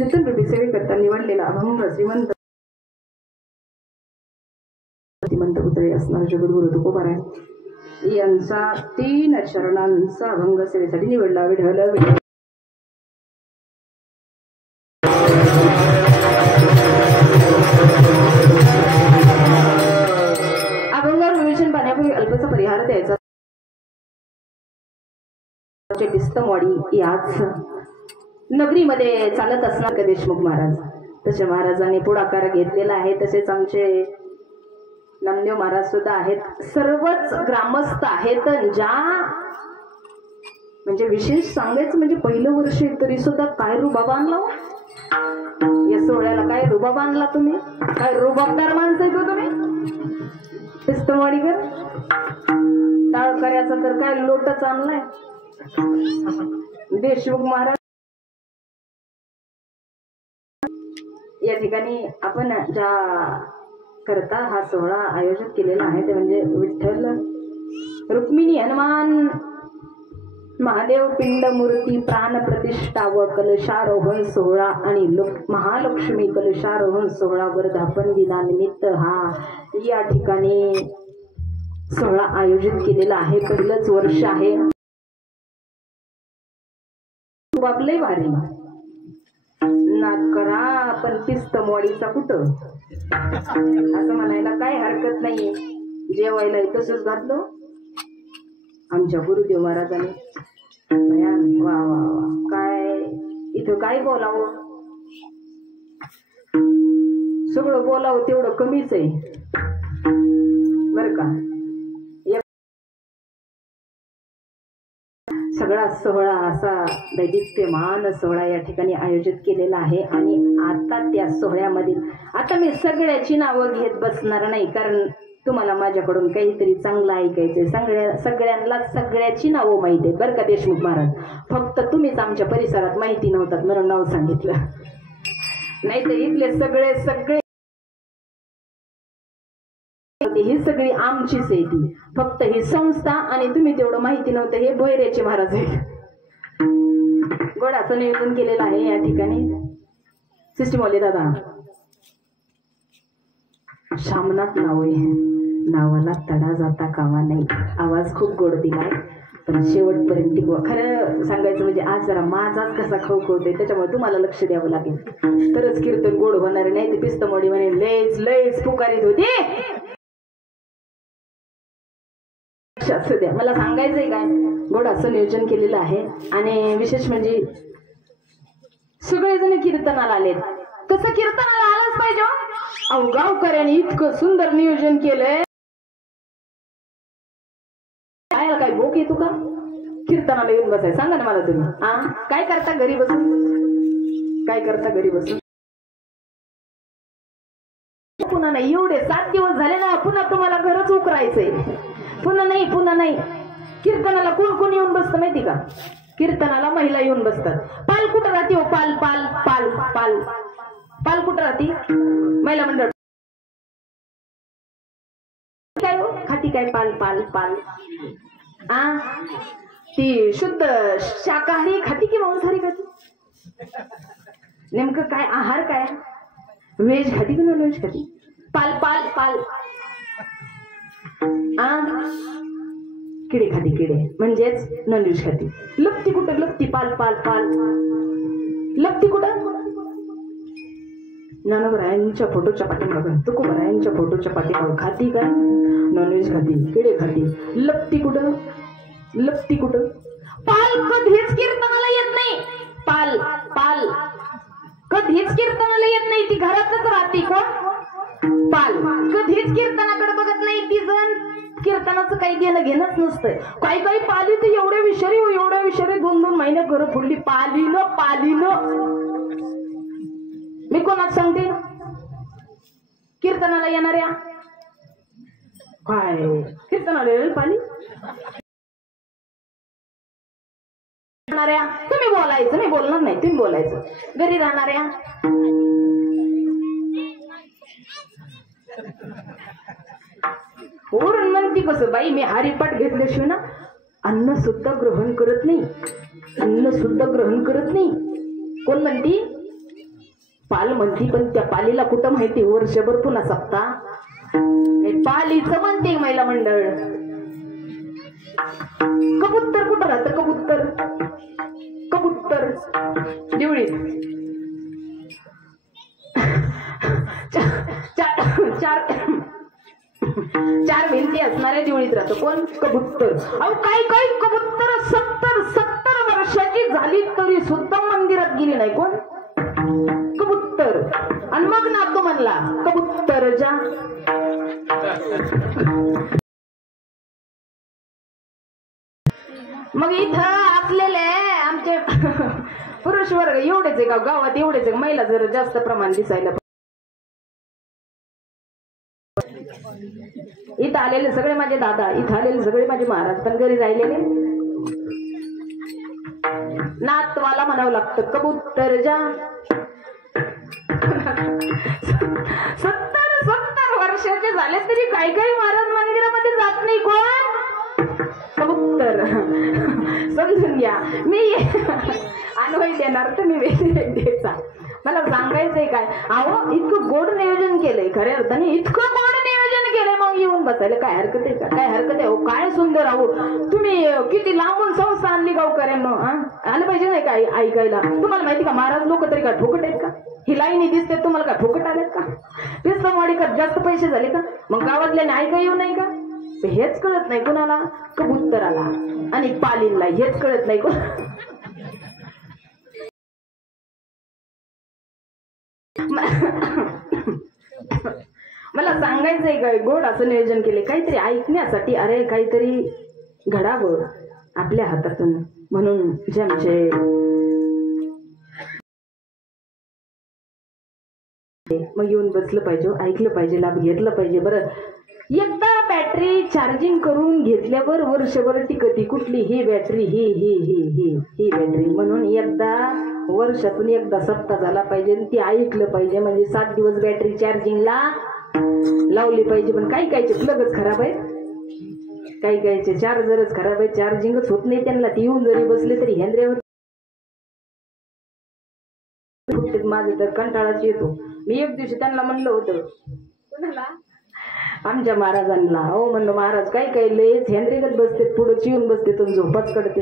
कीर्तन रूपी सेवेकरता निवडलेला अभंग श्रीमंत पुतळे असणार जगद्गुरु तुकोबाराय यांचा 3 चरणांचा अभंग सेवेसाठी निवडला. विठ्ठल विठ्ठल. अभंगावर विवेचन पाहण्यापूर्वी अल्पसा परिहार द्यायचा. पिस्तमवाडी याच नगरीमध्ये चालत असणार देशमुख महाराज. तसे महाराजांनी पुढाकार घेतलेला आहे. तसेच आमचे नामदेव महाराज सुद्धा आहेत. सर्वच ग्रामस्थ आहेत. ज्या म्हणजे विशेष सांगायचं म्हणजे पहिलं वर्ष तरी सुद्धा काय रुबाब आणला या सोहळ्याला. काय रुबाब आणला तुम्ही. काय रुबाबदार माणसं आहे तुम्ही. पिस्तमवाडीकर टाळकऱ्याचा तर काय लोटच आणलाय. देशमुख महाराज या ठिकाणी आपण ज्या करता हा सोहळा आयोजित केलेला आहे ते म्हणजे विठ्ठल रुक्मिणी हनुमान महादेव पिंड मूर्ती प्राण प्रतिष्ठा व कलशारोहण सोहळा आणि महालक्ष्मी कलशारोहण सोहळा वर्धापन दिनानिमित्त हा या ठिकाणी सोहळा आयोजित केलेला आहे. पहिलंच वर्ष आहे. बाबले भारी नाद करा पण पिस्तमवाडीचा कुठं असं म्हणायला काय हरकत नाही. जेवायला तसंच घातलं आमच्या गुरुदेव महाराजांनी. वा वा वा काय इथं काय बोलावं. सगळं बोलावं तेवढं कमीच आहे बर का. सगळा सोहळा असा दैदिप्यमान सोहळा या ठिकाणी आयोजित केलेला आहे. आणि आता त्या सोहळ्यामध्ये आता मी सगळ्याची नावं घेत बसणार नाही कारण तुम्हाला माझ्याकडून काहीतरी चांगलं ऐकायचंय. सगळ्यांना सगळ्याची नावं माहिती आहेत बरं का देशमुख महाराज. फक्त तुम्हीच आमच्या परिसरात माहिती नव्हतात म्हणून नाव सांगितलं. नाही तर इथले सगळे सगळे ही सगळी आमचीच आहे ती. फक्त ही संस्था आणि तुम्ही तेवढं माहिती नव्हतं. हे भोयऱ्याचे महाराज आहेत. गोडाचं नियोजन केलेलं आहे या ठिकाणी. सिस्टीमवाले दादा शामनाथ नाव आहे. नावाला तडा जाता कामा नाही. आवाज खूप गोड दिलाय पण शेवटपर्यंत टिकवा. खरं सांगायचं म्हणजे आज जरा माझाच कसा खवखवतोय त्याच्यामुळे तुम्हाला लक्ष द्यावं लागेल तरच कीर्तन गोड होणार. नाही ते पिस्तमवाडी म्हणे लयच लयच पुकारीत होते. द्या मला सांगायचंय काय गोडाचं नियोजन केलेलं आहे. आणि विशेष म्हणजे सगळेजण कीर्तनाला आलेत. कसं कीर्तनाला आलंच पाहिजे. अहो गावकऱ्यांनी इतकं सुंदर नियोजन केलंय. काय भोक येतो का कीर्तनाला येऊन बसाय. सांगा ना मला तुम्ही काय करता घरी बसून. काय करता घरी बसून. पुन्हा नाही एवढे 7 दिवस झाले ना. पुन्हा तुम्हाला घरच उकरायचंय. पुन्हा नाही कीर्तनाला कोण कोण येऊन बसतं माहिती का. कीर्तनाला महिला येऊन बसतात. पाल कुठं राहते हो. पाल पाल पाल पाल पाल कुठं राहते. महिला मंडळ काय हो खाती काय पाल पाल पाल. ती शुद्ध शाकाहारी खाती की मांसाहारी खाती. नेमकं काय आहार काय. व्हेज खाती की नॉन व्हेज खाती. पाल पाल पाल किडे खाती. किडे म्हणजेच नॉनव्हेज खाती. लपती कुठं. लपती पाल पाल पाल. लपती कुठं. ज्ञानोबरायांच्या फोटोच्या पाठीमागं तुकोबरायांच्या फोटोच्या पाठीमागं खाती काय नॉनव्हेज खाती. किडे खाती. लपती कुठं. लपती कुठं. पाल कधीच कीर्तनाला येत नाही. पाल पाल कधीच कीर्तनाला येत नाही. ती घरातच राहते. कोण पाल कधीच कीर्तनाकडे बघत नाही. ती जण कीर्तनाचं काही देणं घेणंच नसतं. काही काही पाली तर एवढ्या विषारी 2-2 महिने घरं फुडली. पालीनं मी कोणाच सांगते कीर्तनाला येणाऱ्या काय कीर्तनाला येईल पाली येणाऱ्या. तुम्ही बोलायचं मी बोलणार नाही. तुम्ही बोलायचं. घरी राहणाऱ्या वरून म्हणती कसं बाई मी हरिपाठ घेतल्याशिवाय ना अन्न सुद्धा ग्रहण करत नाही. अन्न सुद्धा ग्रहण करत नाही. कोण म्हणती पाल म्हणती, पण त्या पालीला कुठं माहिती वर्षभर पुन्हा सप्ता पालीचं म्हणते महिला मंडळ. कबूतर कुठं राहतं? कबूतर कबूतर दिवळीत. चार भिंती असणाऱ्या दिवळीत राहतो कोण? कबूतर. अहो काही काही कबूतर 70 वर्षाची झाली तरी सुद्धा मंदिरात गेली नाही. कोण? कबूतर. आणि मग नातो म्हणला कबूतर जा. मग इथं असलेले आमचे पुरुष वर्ग एवढेच आहे का गावात? एवढेच आहे. महिला जर जास्त प्रमाण दिसायला. इथं आलेले सगळे माझे दादा, इथं आलेले सगळे माझे महाराज, पण घरी राहिलेले नातवाला म्हणावं लागतं कबूतर जा. 70 वर्षाचे झाले तरी काही काही महाराज मंदिरामध्ये जात नाही. कोण? कबूतर. समजून घ्या. मी अनुभव देणार तर मी वेगळा. मला सांगायचंय काय, अहो इतकं गोड नियोजन केलंय, खऱ्या अर्थाने इतकं गोड नियोजन केलंय, मग येऊन बसायला काय हरकत आहे का? काय हरकत आहे? काय सुंदर. अहो तुम्ही किती लांबून संस्था आणली गावकऱ्यांना. आलं पाहिजे नाही काय ऐकायला. तुम्हाला माहिती का महाराज लोक तरी काय फुकट आहेत का? ही लाईनी दिसते तुम्हाला काय फुकट आलेत का? पिस्तवाडी का जास्त पैसे झाले का? मग गावातल्याने ऐका येऊ नाही का? हेच कळत नाही कुणाला? कबूतराला आणि पालीला हेच कळत नाही कोण. मला सांगायचंय काय, गोड असं नियोजन केले काहीतरी ऐकण्यासाठी. अरे काहीतरी घडावं आपल्या हातातून, म्हणून ज्यांचे मग येऊन बसलं पाहिजे, ऐकलं पाहिजे, लाभ घेतलं पाहिजे. बरं एकदा बॅटरी चार्जिंग करून घेतल्यावर वर्षभर टिकती. कुठली? ही बॅटरी. ही ही ही ही ही बॅटरी. म्हणून एकदा वर्षातून एकदा सप्ताह झाला पाहिजे, ती ऐकलं पाहिजे. म्हणजे 7 दिवस बॅटरी चार्जिंगला लावली पाहिजे. पण काही कायचे प्लगच खराब आहे, काही कायचे चार्जरच खराब आहे, चार्जिंगच होत नाही त्यांना. ती येऊन जरी बसले तरी हेंद्र्यावर. माझे तर कंटाळाच येतो. मी एक दिवशी त्यांना म्हणलं होतं, कोणाला? आमच्या महाराजांना. हो म्हणलं महाराज काय काय लयच हेंद्रेगत बसते, पुढे चिवून बसते, तो झोपाच काढते.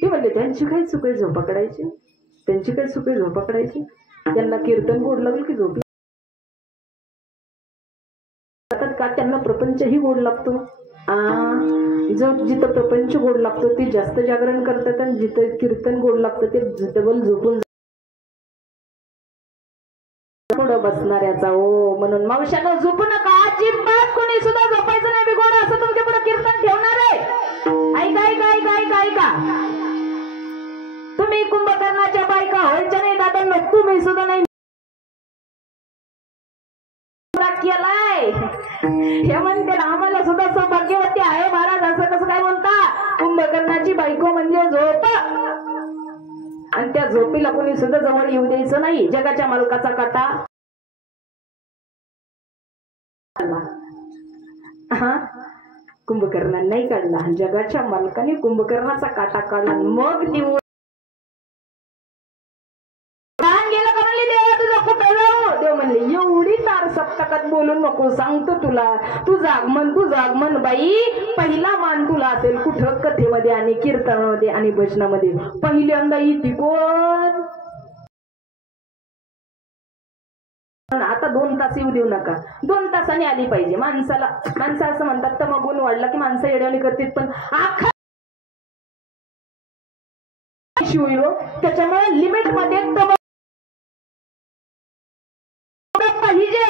ते म्हणले त्यांची काय चुकई झोपा काढायची, त्यांची काय चुकई झोपा काढायची. त्यांना कीर्तन गोड लागलं की झोपी का? त्यांना प्रपंचही गोड लागतो. जो जिथं प्रपंच गोड लागतो ते जास्त जागरण करतात, आणि जिथं कीर्तन गोड लागतं ते डबल झोपून पुढं बसणाऱ्याचा. ओ म्हणून मावशानं झोपू नका अजिबात. कोणी सुद्धा झोपायचं नाही. बिगोड असं तुमच्या पुढे कीर्तन ठेवणार आहे. ऐका ऐका ऐका ऐका ऐका. तुम्ही कुंभकर्णाच्या बायका व्हायच्या नाही दादांना. तुम्ही सुद्धा नाही केलाय. हे म्हणते आम्हाला सुद्धा सौभाग्यवती आहे महाराज. असं कसं काय म्हणता? कुंभकर्णाची बायको म्हणजे झोप, आणि त्या झोपीला कोणी सुद्धा जवळ येऊ द्यायचं नाही. जगाच्या मालकाचा काटा हा कुंभकर्णाने नाही काढला, जगाच्या मालकाने कुंभकर्णाचा काटा काढला. मग देव म्हणले एवढी तार सप्तकात बोलू नको, सांगतो तुला. तुझं आगमन बाई पहिला मान तुला असेल कुठं? कथेमध्ये आणि कीर्तनामध्ये आणि भजनामध्ये. पहिल्यांदा येते कोण? आता 2 तास येऊ देऊ नका. 2 तासांनी आली पाहिजे. माणसं असं म्हणतात तर मग गुण वाढला की माणसं येड्यावानी करतात, पण आखा शिव त्याच्यामुळे लिमिट मध्ये पाहिजे.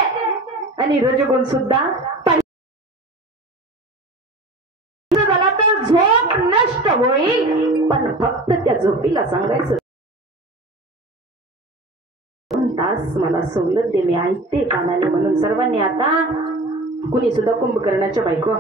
आणि रजगुण सुद्धा झाला तर झोप नष्ट होईल, पण फक्त त्या झोपीला सांगायचं 2 तास मला सवलत दे, मी ऐकते कानाने. म्हणून सर्वांनी आता कुणी सुद्धा कुंभकर्णाच्या बायको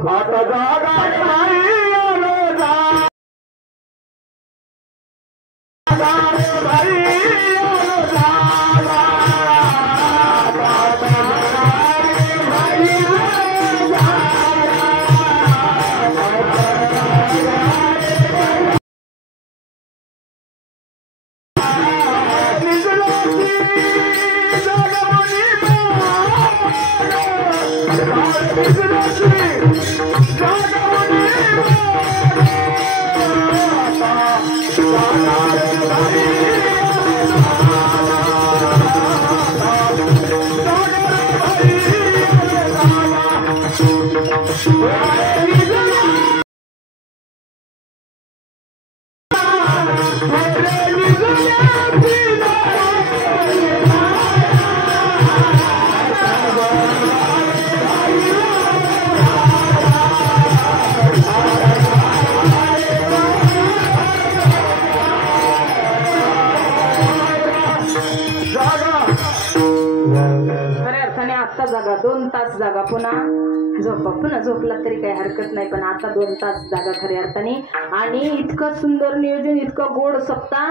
जागा 2 तास जागा पुन्हा झोपला तरी काही हरकत नाही, पण आता 2 तास जागा खऱ्या अर्थाने. आणि इतकं सुंदर नियोजन, इतकं गोड सप्ताह,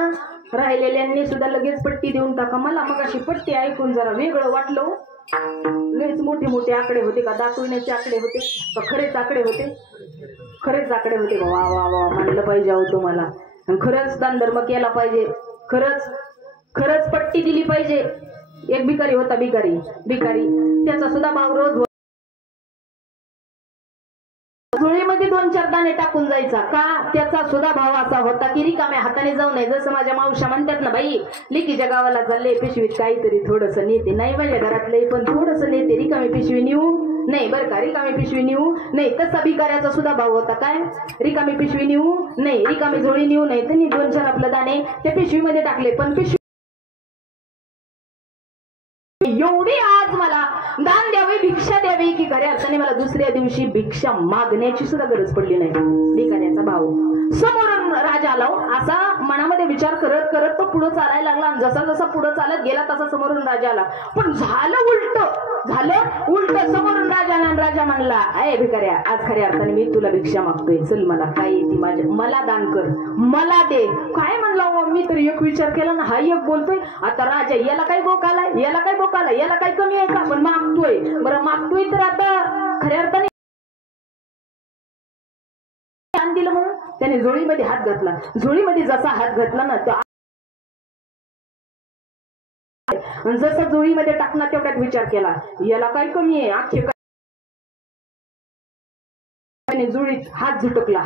राहिलेल्यांनी सुद्धा लगेच पट्टी देऊन टाका. मला मग अशी पट्टी ऐकून जरा वेगळं वाटलं. लयच मोठे मोठे आकडे होते का, दाखविण्याचे आकडे होते का, खरेच आकडे होते? खरेच आकडे होते. वा वा वा, मानलं पाहिजे अहो तुम्हाला. खरंच दान धर्म केला पाहिजे, खरंच पट्टी दिली पाहिजे. एक भिकारी होता, भिकारी त्याचा सुद्धा भाव रोज झोळीमध्ये 2-4 दाणे टाकून जायचा. का? त्याचा सुद्धा भाव असा होता की रिकाम्या हाताने जाऊ नये. जसं माझ्या मावशा म्हणतात ना, बाई लिकीच्या गावाला चालले, पिशवीत काहीतरी थोडस नेते. नाही माझ्या घरातले पण थोडस नेते, रिकामी पिशवी नेऊ नाही बरं का, रिकामी पिशवी नेऊ नाही. तसा भिकाऱ्याचा सुद्धा भाव होता. काय? रिकामी पिशवी नेऊ नाही, रिकामी झोळी नेऊ नाही. त्यांनी 2-4 आपले दाणे त्या पिशवीमध्ये टाकले. पण पिशवी एवढी आज मला दान द्यावे, भिक्षा द्यावी की खऱ्या अर्थाने मला दुसऱ्या दिवशी भिक्षा मागण्याची सुद्धा गरज पडली नाही. भिकाऱ्याचा भाव. समोरून राजा आला, असा मनामध्ये विचार करत करत तो पुढे चालायला लागला. आणि जसा जसा पुढे चालत गेला तसा समोरून राजा आला. पण झालं उलट. समोरून राजा आला आणि राजा म्हणला, अय भिकाऱ्या, आज खऱ्या अर्थाने मी तुला भिक्षा मागतोय, चल मला काय येते माझ्या, मला दान कर, मला दे. काय म्हणला मी तर एक विचार केला ना, हा एक बोलतोय. आता राजा याला काय बोकाला, याला काय कमी आहे का? पण मागतोय. बरं मागतोय तर आता खऱ्या अर्थाने दान दिलं म्हणून त्याने झोळीमध्ये हात घातला. झोळीमध्ये जसा हात घातला ना, तो जसा झोळीमध्ये टाकणार तेवढ्यात विचार केला, याला काय कमी आहे, अख्खे झोळीत हात झुटकला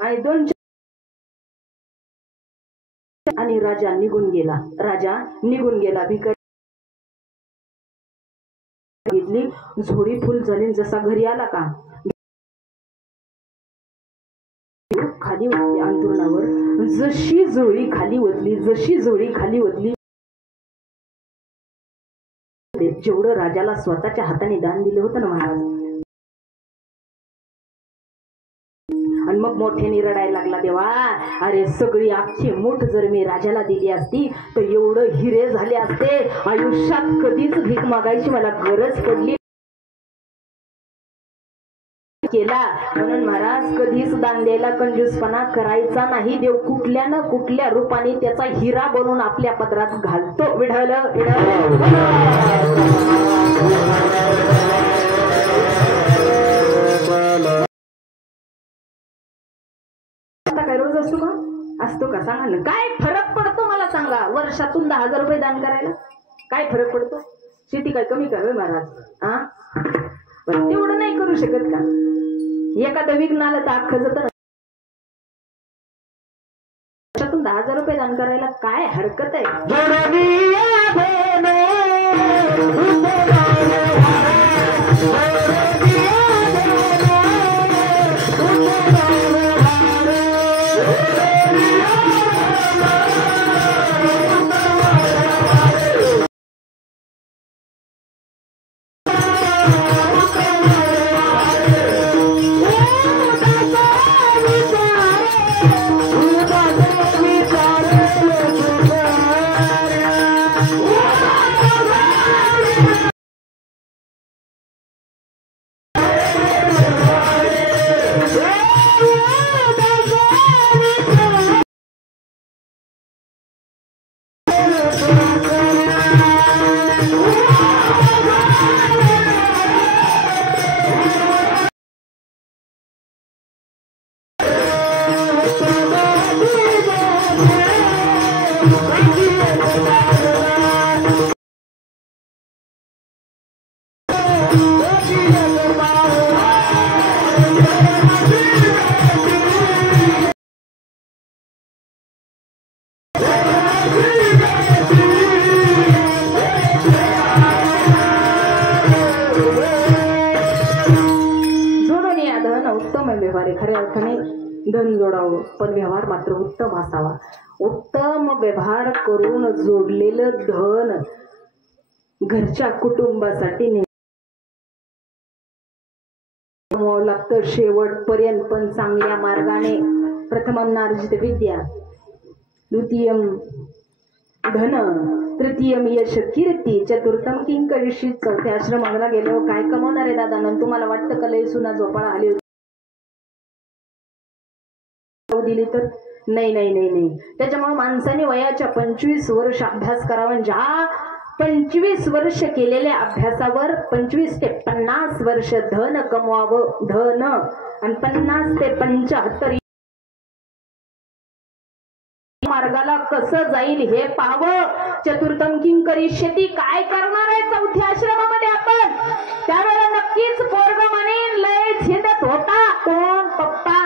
आणि 2 आणि राजा निघून गेला. भिकारी झोळी फुल झाली. जसा घरी आला का, खाली ओतली अंतरुणावर. जशी झोळी खाली ओतली, जेवढं राजाला स्वतःच्या हाताने दान दिलं होतं ना महाराज, आणि मग मोठ्याने रडायला लागला. देवा, अरे सगळी अख्खी मूठ जर मी राजाला दिली असती तर एवढं हिरे झाले असते. आयुष्यात कधीच भीक मागायची मला गरज पडली केला. म्हणून महाराज कधीच दान द्यायला कंजूसपणा करायचा नाही. देव कुठल्या ना कुठल्या रूपाने त्याचा हिरा बनवून आपल्या पदरात घालतो. विढल काय रोज असतो का सांगा ना. काय फरक पडतो मला सांगा, वर्षातून 10,000 रुपये दान करायला काय फरक पडतो? शेती काय कमी करावे महाराज? तेवढं नाही करू शकत का? एखादं विघ्न आलं तर अख्खं जातं. वर्षातून 10,000 रुपये दान करायला काय हरकत आहे? Thank you. खऱ्या अर्थाने धन जोडावं, पण व्यवहार मात्र उत्तम असावा. उत्तम व्यवहार करून जोडलेलं धन घरच्या कुटुंबासाठी लागतं शेवटपर्यंत, पण चांगल्या मार्गाने. प्रथमं नार्जित विद्या, द्वितीयं धन, तृतीयं यश कीर्ती, चतुर्थम किंकरिषी. चौथ्या आश्रमाला गेल्यावर काय कमवणार आहे दादा? नंतर तुम्हाला वाटतं का लय सुना झोपाळा आली दिली तर? नाही नाही नाही नाही. त्याच्यामुळे माणसाने वयाच्या 25 वर्ष अभ्यास करावा. ज्या 25 वर्ष केलेल्या अभ्यासावर 25 ते 50 वर्ष धन कमवावं. धन आणि 50 ते 75 मार्गाला कसं जाईल हे पाहावं. चतुर्थम किंकरिष्यती, काय करणार आहे चौथ्या आश्रमामध्ये आपण? त्यावेळेला नक्कीच पोरग म्हणेन लय झिंदत होता. कोण? पप्पा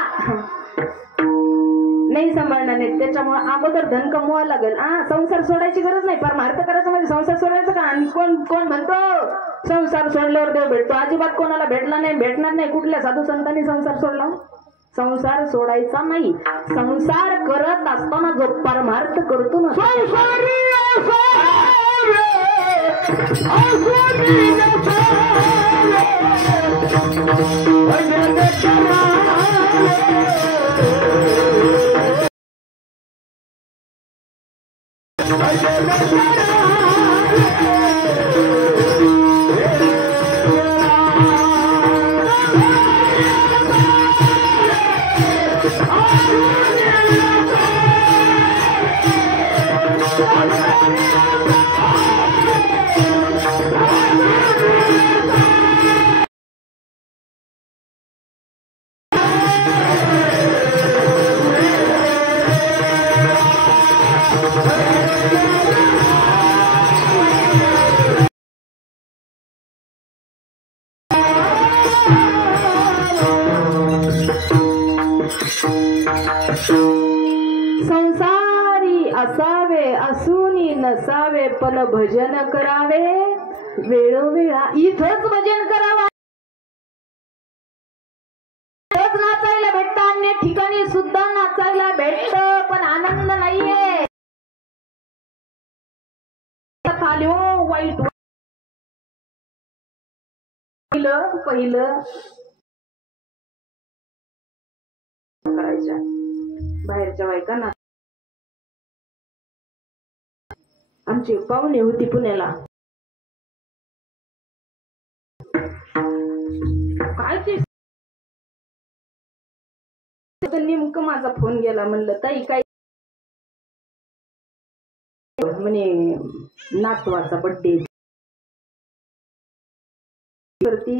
नाही सांभाळणार नाही. त्याच्यामुळे अगोदर धन कमवावं लागेल. संसार सोडायची गरज नाही. परमार्थ करायचं म्हणजे संसार सोडायचं का? आणि कोण म्हणतो संसार सोडल्यावर देव भेटतो? अजिबात कोणाला भेटला नाही, भेटणार नाही. कुठल्या साधू संतांनी संसार सोडला? संसार सोडायचा नाही. संसार करत असताना जो परमार्थ करतो ना, संसारी असावे असूनी नसावे, पण भजन करावे वेळोवेळा. इथंच भजन करावं. नाचायला भेटत, अन्य ठिकाणी सुद्धा नाचायला भेटत, पण आनंद नाहीये. वाईट पहिलं करायच्या बाहेरच्या बायकांना. आमची पाहुणे होती पुण्याला. काय ते नेमकं माझा फोन गेला. म्हणलं ताई काय म्हणे नातवाचा बर्थडे करती.